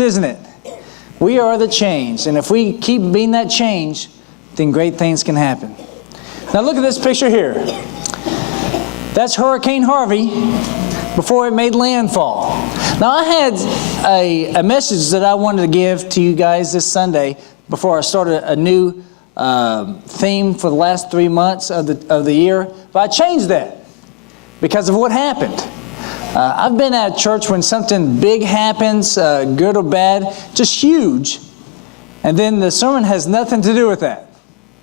Isn't it? We are the change, and if we keep being that change, then great things can happen. Now look at this picture here. That's Hurricane Harvey before it made landfall. Now I had a message that I wanted to give to you guys this Sunday before I started a new theme for the last 3 months of the year, but I changed that because of what happened. I've been at church when something big happens, good or bad, just huge, and then the sermon has nothing to do with that.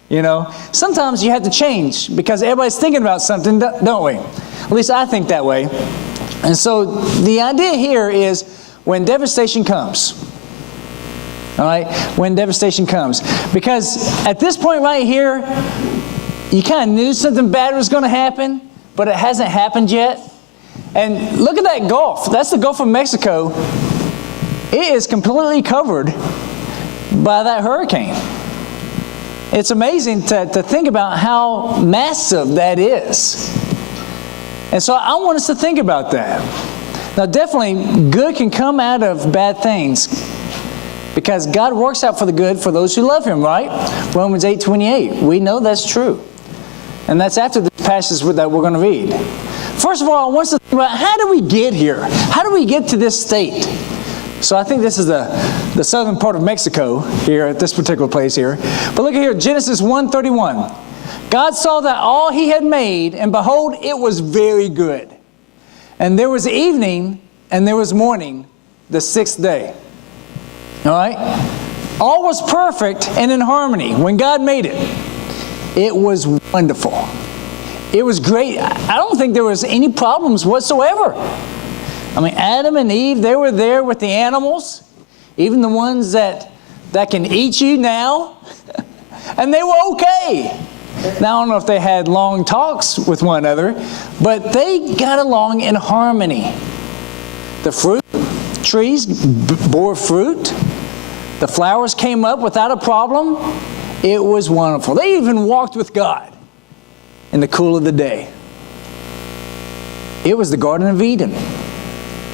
You know, sometimes you have to change because everybody's thinking about something, don't we? At least I think that way. And so the idea here is when devastation comes. All right, when devastation comes. Because at this point right here, you kind of knew something bad was going to happen, but it hasn't happened yet. And look at that Gulf. That's the Gulf of Mexico. It is completely covered by that hurricane. It's amazing to think about how massive that is. And so I want us to think about that. Now definitely good can come out of bad things because God works out for the good for those who love Him, right? Romans 8:28. We know that's true. And that's after the passage that we're going to read. First of all, I want us to think about how do we get here? How do we get to this state? So I think this is the southern part of Mexico here at this particular place here. But look at here, Genesis 1:31. God saw that all He had made, and behold, it was very good. And there was evening, and there was morning, the sixth day. All right? All was perfect and in harmony when God made it. It was wonderful. It was great. I don't think there was any problems whatsoever. I mean, Adam and Eve, they were there with the animals, even the ones that can eat you now, and they were okay. Now, I don't know if they had long talks with one another, but they got along in harmony. The fruit trees bore fruit. The flowers came up without a problem. It was wonderful. They even walked with God in the cool of the day. It was the Garden of Eden.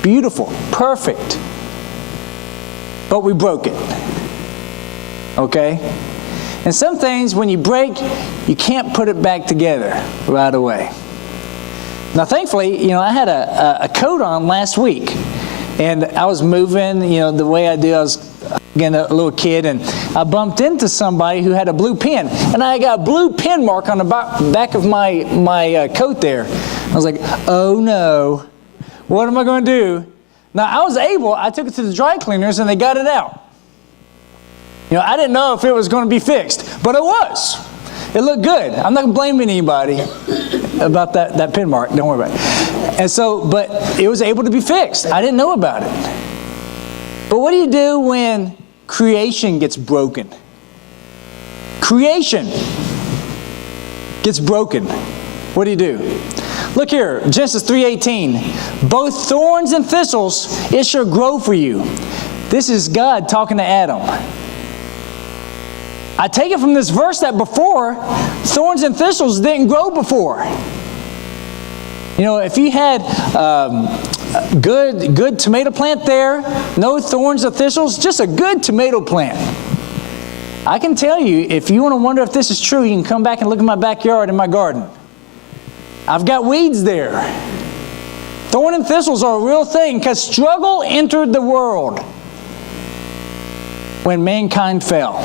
Beautiful, perfect. But we broke it. Okay? And some things, when you break, you can't put it back together right away. Now, thankfully, you know, I had a coat on last week. And I was moving, you know, the way I do. I was, again, a little kid, and I bumped into somebody who had a blue pen. And I got a blue pen mark on the back of my coat there. I was like, oh no, what am I going to do? Now, I took it to the dry cleaners, and they got it out. You know, I didn't know if it was going to be fixed, but it was. It looked good. I'm not going to blame anybody about that pen mark. Don't worry about it. And so, but it was able to be fixed. I didn't know about it. But what do you do when creation gets broken? Creation gets broken. What do you do? Look here, Genesis 3:18. Both thorns and thistles it shall grow for you. This is God talking to Adam. I take it from this verse that before, thorns and thistles didn't grow before. You know, if you had good tomato plant there, no thorns or thistles, just a good tomato plant. I can tell you, if you want to wonder if this is true, you can come back and look at my backyard and my garden. I've got weeds there. Thorn and thistles are a real thing because struggle entered the world when mankind fell.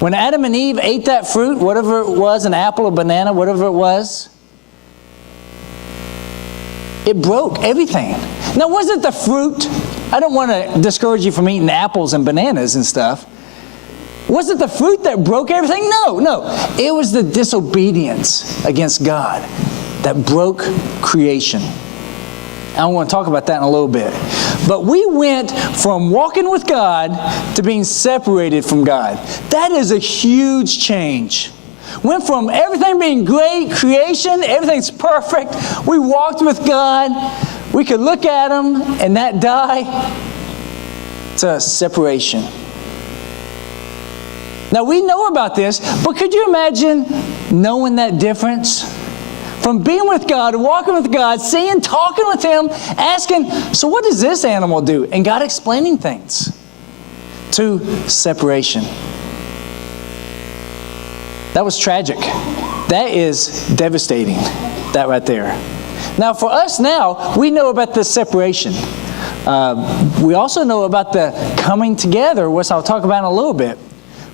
When Adam and Eve ate that fruit, whatever it was, an apple, a banana, whatever it was, it broke everything. Now, wasn't the fruit, I don't want to discourage you from eating apples and bananas and stuff. Was it the fruit that broke everything? No. It was the disobedience against God that broke creation. I want to talk about that in a little bit. But we went from walking with God to being separated from God. That is a huge change. Went from everything being great, creation, everything's perfect. We walked with God. We could look at Him and not die. To separation. Now we know about this, but could you imagine knowing that difference? from being with God, walking with God, seeing, talking with Him, asking, so what does this animal do? And God explaining things, to separation. That was tragic. That is devastating, that right there. Now for us now, we know about the separation. We also know about the coming together, which I'll talk about in a little bit.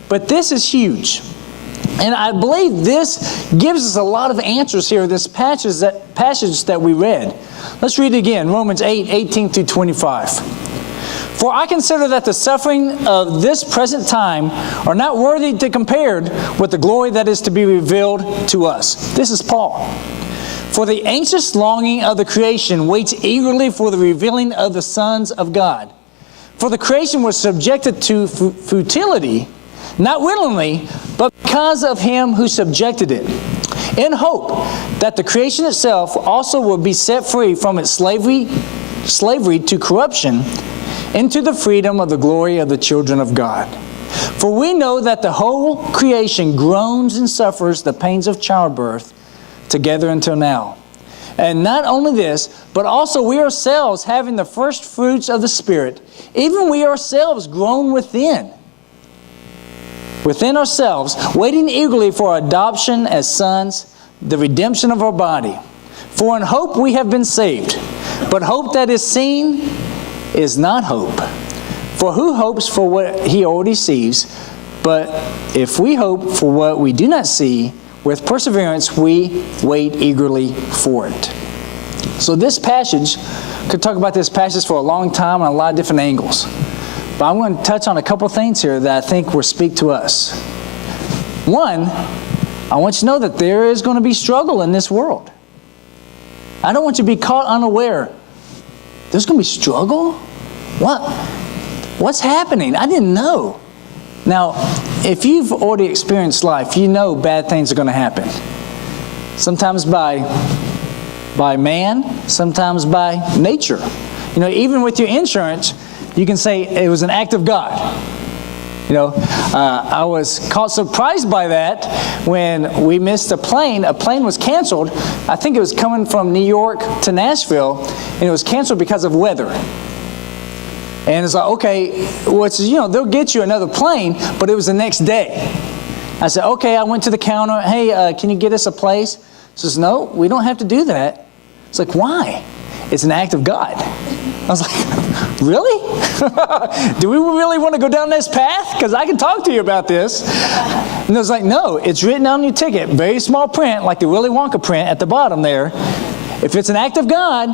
But this is huge. And I believe this gives us a lot of answers here, this passage that we read. Let's read it again, Romans 8, 18 through 25. For I consider that the suffering of this present time are not worthy to be compared with the glory that is to be revealed to us. This is Paul. For the anxious longing of the creation waits eagerly for the revealing of the sons of God. For the creation was subjected to futility, not willingly, but because of Him who subjected it, in hope that the creation itself also will be set free from its slavery to corruption, into the freedom of the glory of the children of God. For we know that the whole creation groans and suffers the pains of childbirth together until now. And not only this, but also we ourselves, having the first fruits of the Spirit, even we ourselves groan within ourselves, waiting eagerly for adoption as sons, the redemption of our body. For in hope we have been saved. But hope that is seen is not hope. For who hopes for what he already sees? But if we hope for what we do not see, with perseverance we wait eagerly for it. So this passage, could talk about this passage for a long time on a lot of different angles. But I'm going to touch on a couple things here that I think will speak to us. One, I want you to know that there is going to be struggle in this world. I don't want you to be caught unaware. There's going to be struggle? What? What's happening? I didn't know. Now, if you've already experienced life, you know bad things are going to happen. Sometimes by man, sometimes by nature. You know, even with your insurance, you can say it was an act of God. You know, I was caught surprised by that when we missed a plane. A plane was canceled. I think it was coming from New York to Nashville, and it was canceled because of weather. And it's like, okay, well, they'll get you another plane, but it was the next day. I said, okay, I went to the counter. Hey, can you get us a place? He says, no, we don't have to do that. It's like, why? It's an act of God. I was like, really? Do we really want to go down this path? Because I can talk to you about this. And it was like, no, it's written on your ticket, very small print, like the Willy Wonka print at the bottom there. If it's an act of God,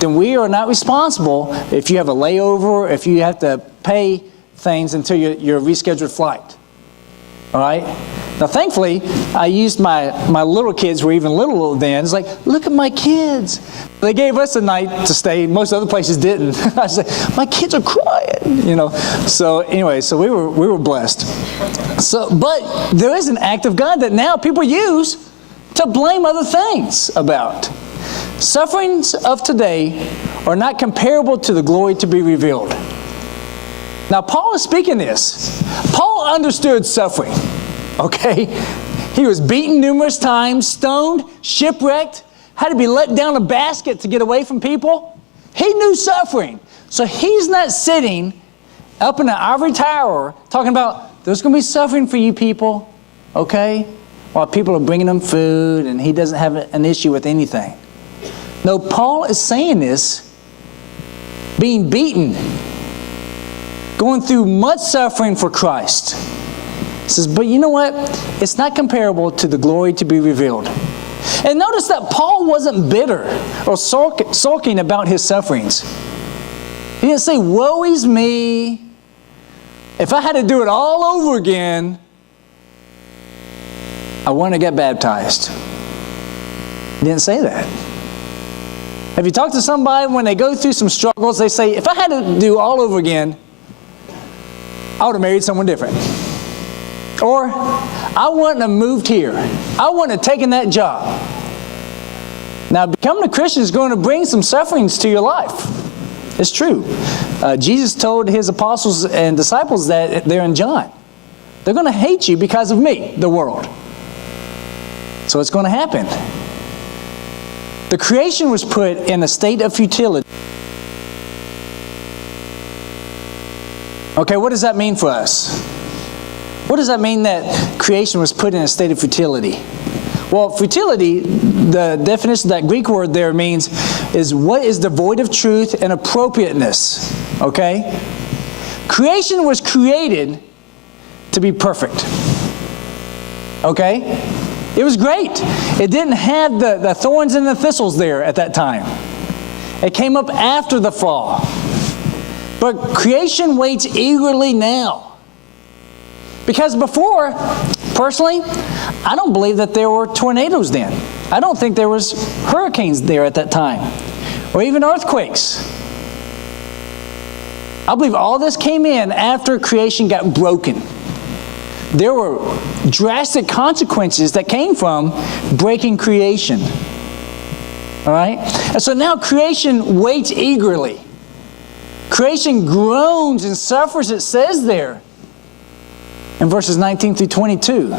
then we are not responsible if you have a layover, if you have to pay things until your rescheduled flight. All right? Now, thankfully, I used my little kids were even little then. It's like, look at my kids. They gave us a night to stay. Most other places didn't. I was like, my kids are crying, you know. So anyway, so we were blessed. So, but there is an act of God that now people use to blame other things about. Sufferings of today are not comparable to the glory to be revealed. Now, Paul is speaking this. Paul understood suffering, okay? He was beaten numerous times, stoned, shipwrecked, had to be let down a basket to get away from people. He knew suffering. So he's not sitting up in an ivory tower talking about, there's going to be suffering for you people, okay? While people are bringing him food and he doesn't have an issue with anything. No, Paul is saying this, being beaten, going through much suffering for Christ. He says, but you know what? It's not comparable to the glory to be revealed. And notice that Paul wasn't bitter or sulking about his sufferings. He didn't say, woe is me. If I had to do it all over again, I want to get baptized. He didn't say that. Have you talked to somebody when they go through some struggles, they say, if I had to do all over again, I would have married someone different. Or, I wouldn't have moved here. I wouldn't have taken that job. Now, becoming a Christian is going to bring some sufferings to your life. It's true. Jesus told his apostles and disciples that there in John. They're going to hate you because of me, the world. So it's going to happen. The creation was put in a state of futility. Okay, what does that mean for us? What does that mean that creation was put in a state of futility? Well, futility, the definition, that Greek word there means, is what is devoid of truth and appropriateness. Okay? Creation was created to be perfect. Okay? It was great. It didn't have the thorns and the thistles there at that time. It came up after the fall. But creation waits eagerly now. Because before, personally, I don't believe that there were tornadoes then. I don't think there was hurricanes there at that time. Or even earthquakes. I believe all this came in after creation got broken. There were drastic consequences that came from breaking creation. All right? And so now creation waits eagerly. Creation groans and suffers, it says there in verses 19 through 22.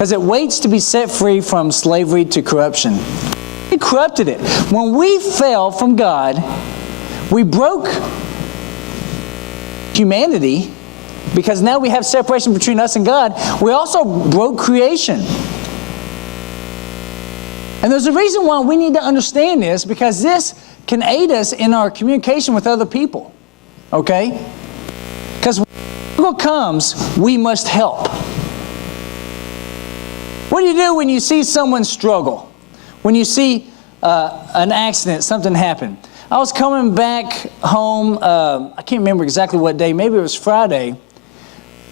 As it waits to be set free from slavery to corruption. We corrupted it. When we fell from God, we broke humanity, because now we have separation between us and God. We also broke creation. And there's a reason why we need to understand this, because this can aid us in our communication with other people. Okay? Because when struggle comes, we must help. What do you do when you see someone struggle? When you see an accident, something happen? I was coming back home, I can't remember exactly what day, maybe it was Friday,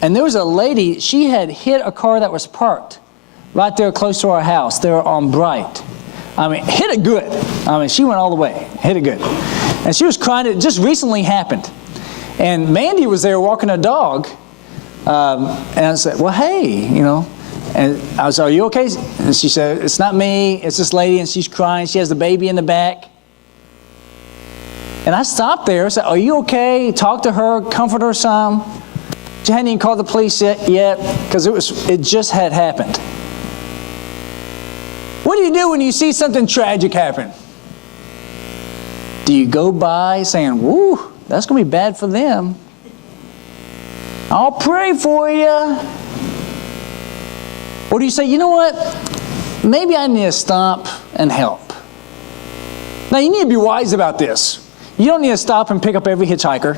and there was a lady, she had hit a car that was parked right there close to our house, there on Bright. I mean, hit it good. I mean, she went all the way, hit it good. And she was crying, it just recently happened. And Mandy was there walking a dog, and I said, well, hey, you know, and I was, are you okay? And she said, it's not me, it's this lady, and she's crying, she has the baby in the back. And I stopped there and said, are you okay? Talk to her, comfort her some. She hadn't even called the police yet, because it just had happened. What do you do when you see something tragic happen? Do you go by saying, woo, that's going to be bad for them? I'll pray for you. Or do you say, you know what? Maybe I need to stop and help. Now, you need to be wise about this. You don't need to stop and pick up every hitchhiker.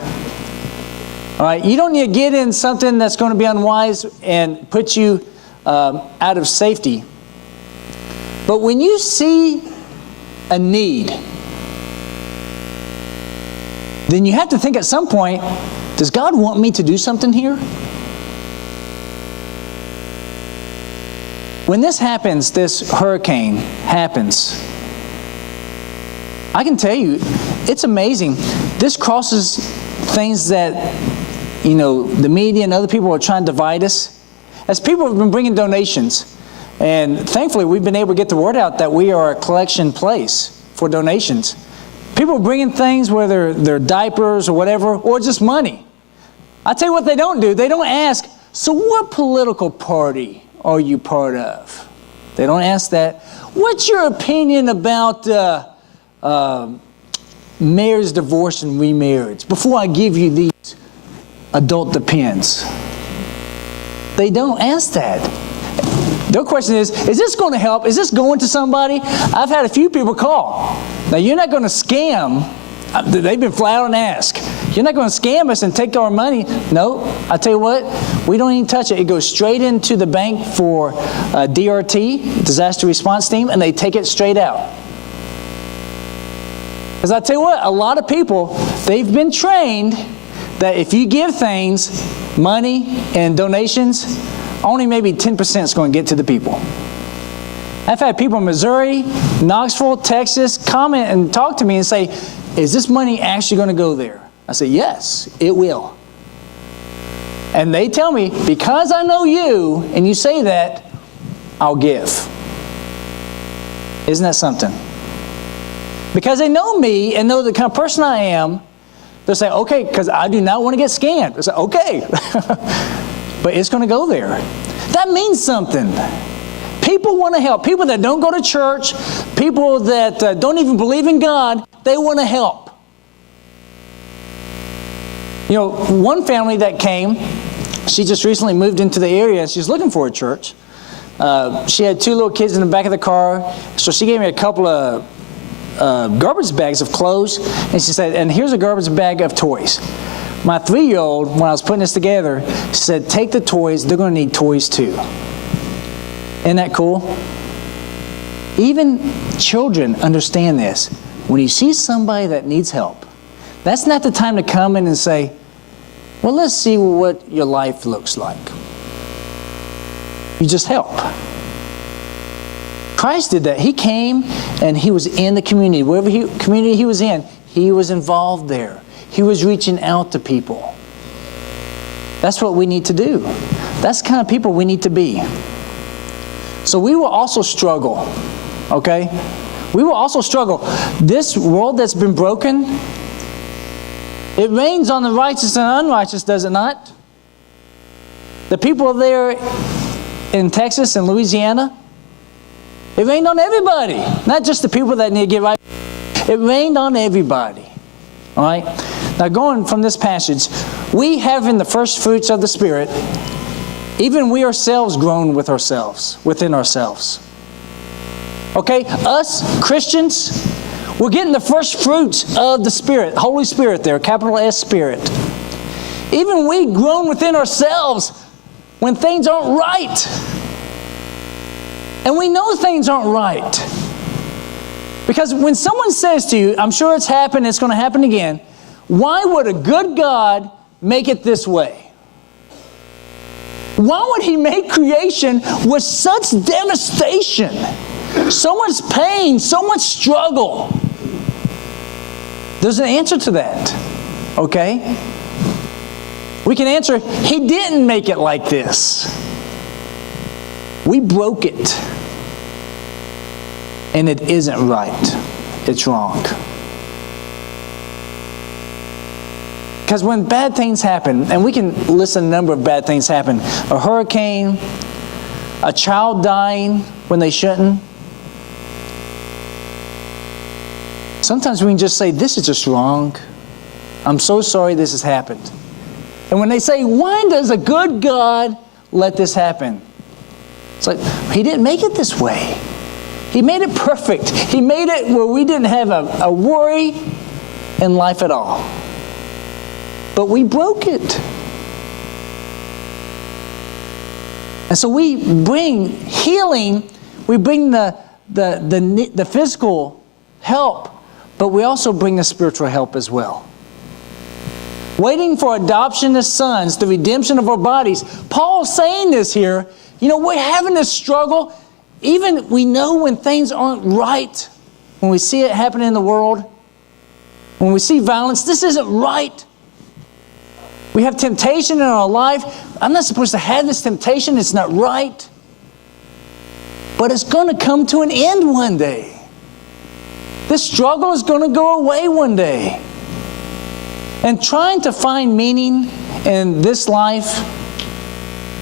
All right? You don't need to get in something that's going to be unwise and put you out of safety. But when you see a need, then you have to think at some point, does God want me to do something here? When this happens, this hurricane happens, I can tell you, it's amazing. This crosses things that, you know, the media and other people are trying to divide us. As people have been bringing donations, and thankfully we've been able to get the word out that we are a collection place for donations. People are bringing things, whether they're diapers or whatever, or just money. I tell you what they don't do. They don't ask, so what political party are you part of? They don't ask that. What's your opinion about marriage, divorce, and remarriage before I give you these adult depends? They don't ask that. Their question is this going to help? Is this going to somebody? I've had a few people call. Now, you're not going to scam. They've been flat out and ask. You're not going to scam us and take our money. No, I tell you what, we don't even touch it. It goes straight into the bank for DRT, Disaster Response Team, and they take it straight out. Because I tell you what, a lot of people, they've been trained that if you give things, money and donations, only maybe 10% is going to get to the people. I've had people in Missouri, Knoxville, Texas comment and talk to me and say, is this money actually going to go there? I say, yes, it will. And they tell me, because I know you and you say that, I'll give. Isn't that something? Because they know me and know the kind of person I am, they'll say, okay, because I do not want to get scammed. They'll say, okay. But it's going to go there. That means something. people want to help. People that don't go to church, people that don't even believe in God, they want to help. You know, one family that came, she just recently moved into the area and she's looking for a church. She had 2 little kids in the back of the car, so she gave me a couple of garbage bags of clothes, and she said, and here's a garbage bag of toys. My 3-year-old, when I was putting this together, she said, take the toys, they're going to need toys too. Isn't that cool? Even children understand this. When you see somebody that needs help, that's not the time to come in and say, well, let's see what your life looks like. You just help. Christ did that. He came and He was in the community. Wherever community He was in, He was involved there. He was reaching out to people. That's what we need to do. That's the kind of people we need to be. So we will also struggle, okay? We will also struggle. This world that's been broken, it rains on the righteous and unrighteous, does it not? The people there in Texas and Louisiana, it rained on everybody, not just the people that need to get right. It rained on everybody, all right? Now going from this passage, we having the first fruits of the Spirit, even we ourselves grown with ourselves, within ourselves. Okay, us Christians, we're getting the first fruits of the Spirit, Holy Spirit there, capital S Spirit. Even we grown within ourselves when things aren't right. And we know things aren't right. Because when someone says to you, I'm sure it's happened, it's going to happen again, why would a good God make it this way? Why would He make creation with such devastation, so much pain, so much struggle? There's an answer to that, okay? We can answer, He didn't make it like this. We broke it. And it isn't right. It's wrong. Because when bad things happen, and we can list a number of bad things happen, a hurricane, a child dying when they shouldn't, sometimes we can just say, this is just wrong. I'm so sorry this has happened. And when they say, why does a good God let this happen? It's like, He didn't make it this way. He made it perfect. He made it where we didn't have a worry in life at all. But we broke it. And so we bring healing, we bring the physical help, but we also bring the spiritual help as well. Waiting for adoption as sons, the redemption of our bodies. Paul's saying this here. You know, we're having this struggle. Even we know when things aren't right, when we see it happening in the world, when we see violence, this isn't right. We have temptation in our life. I'm not supposed to have this temptation. It's not right. But it's going to come to an end one day. This struggle is going to go away one day. And trying to find meaning in this life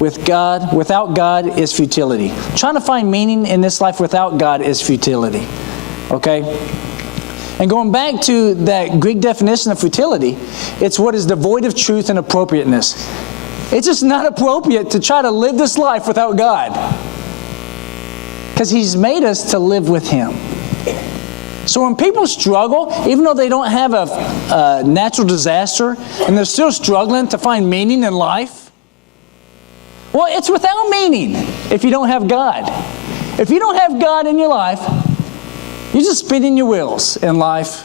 with God, without God, is futility. Trying to find meaning in this life without God is futility. Okay? And going back to that Greek definition of futility, it's what is devoid of truth and appropriateness. It's just not appropriate to try to live this life without God. Because He's made us to live with Him. So when people struggle, even though they don't have a natural disaster, and they're still struggling to find meaning in life, well, it's without meaning if you don't have God. If you don't have God in your life, you're just spinning your wheels in life.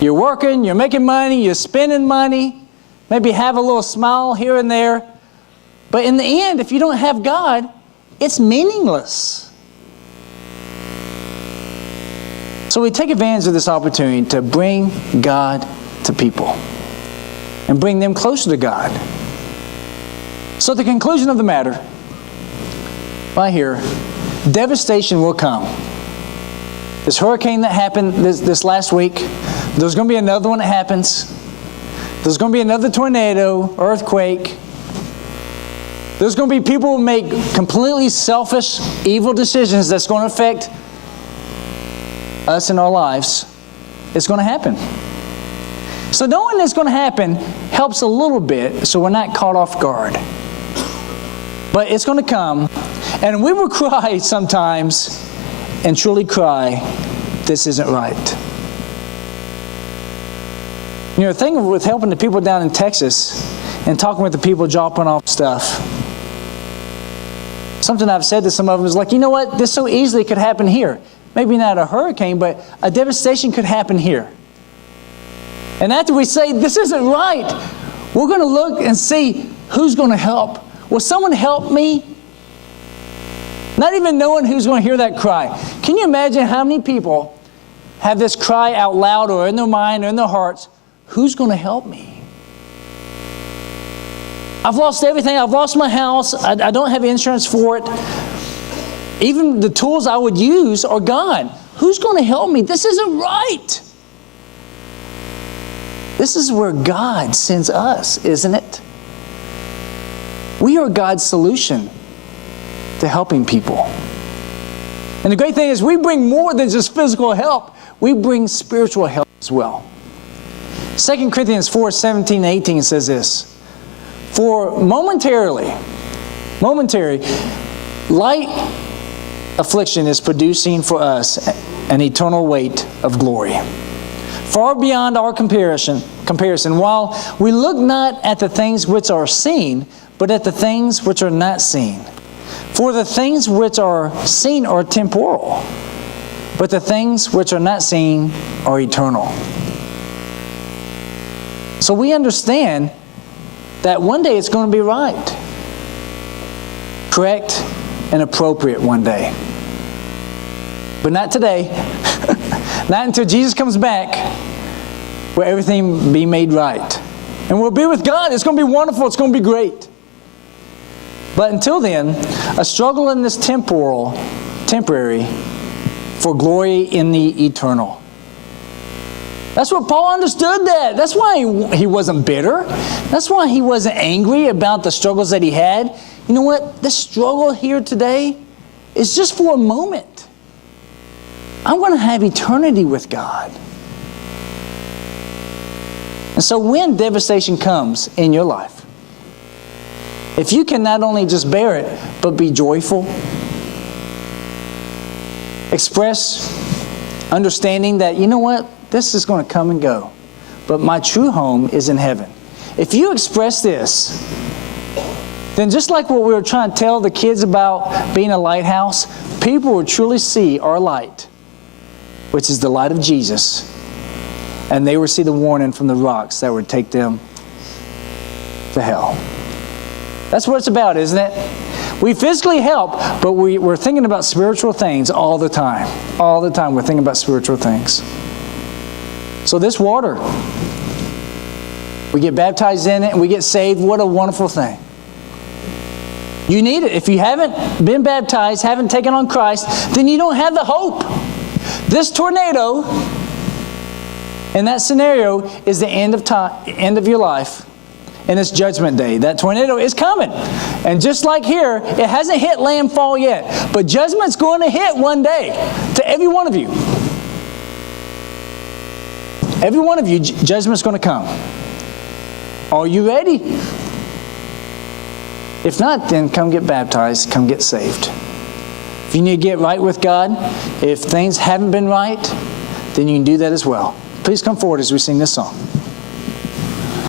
You're working, you're making money, you're spending money, maybe have a little smile here and there. But in the end, if you don't have God, it's meaningless. So we take advantage of this opportunity to bring God to people and bring them closer to God. So the conclusion of the matter, right here, devastation will come. This hurricane that happened this last week, there's going to be another one that happens. There's going to be another tornado, earthquake. There's going to be people who make completely selfish, evil decisions that's going to affect us in our lives. It's going to happen. So knowing it's going to happen helps a little bit so we're not caught off guard. But it's going to come, and we will cry sometimes and truly cry, this isn't right. You know, the thing with helping the people down in Texas and talking with the people dropping off stuff, something I've said to some of them is like, you know what, this so easily could happen here. Maybe not a hurricane, but a devastation could happen here. And after we say, this isn't right, we're going to look and see who's going to help. Will someone help me? Not even knowing who's going to hear that cry. Can you imagine how many people have this cry out loud or in their mind or in their hearts, who's going to help me? I've lost everything. I've lost my house. I don't have insurance for it. Even the tools I would use are gone. Who's going to help me? This isn't right. This is where God sends us, isn't it? We are God's solution to helping people. And the great thing is we bring more than just physical help. We bring spiritual help as well. 2 Corinthians 4:17-18 says this, for momentary, light affliction is producing for us an eternal weight of glory, far beyond our comparison, while we look not at the things which are seen, but at the things which are not seen. For the things which are seen are temporal, but the things which are not seen are eternal. So we understand that one day it's going to be right, correct, and appropriate one day. But not today. Not until Jesus comes back, will everything be made right. And we'll be with God. It's going to be wonderful. It's going to be great. But until then, a struggle in this temporary, for glory in the eternal. That's what Paul understood that. That's why he wasn't bitter. That's why he wasn't angry about the struggles that he had. You know what? This struggle here today is just for a moment. I'm going to have eternity with God. And so when devastation comes in your life, if you can not only just bear it, but be joyful, express understanding that, you know what, this is going to come and go, but my true home is in heaven. If you express this, then just like what we were trying to tell the kids about being a lighthouse, people will truly see our light, which is the light of Jesus, and they will see the warning from the rocks that would take them to hell. That's what it's about, isn't it? We physically help, but we're thinking about spiritual things all the time. All the time we're thinking about spiritual things. So this water, we get baptized in it and we get saved. What a wonderful thing. You need it. If you haven't been baptized, haven't taken on Christ, then you don't have the hope. This tornado, in that scenario, is the end of time, end of your life. And it's Judgment Day. That tornado is coming. And just like here, it hasn't hit landfall yet. But judgment's going to hit one day to every one of you. Every one of you, judgment's going to come. Are you ready? If not, then come get baptized, come get saved. If you need to get right with God, if things haven't been right, then you can do that as well. Please come forward as we sing this song.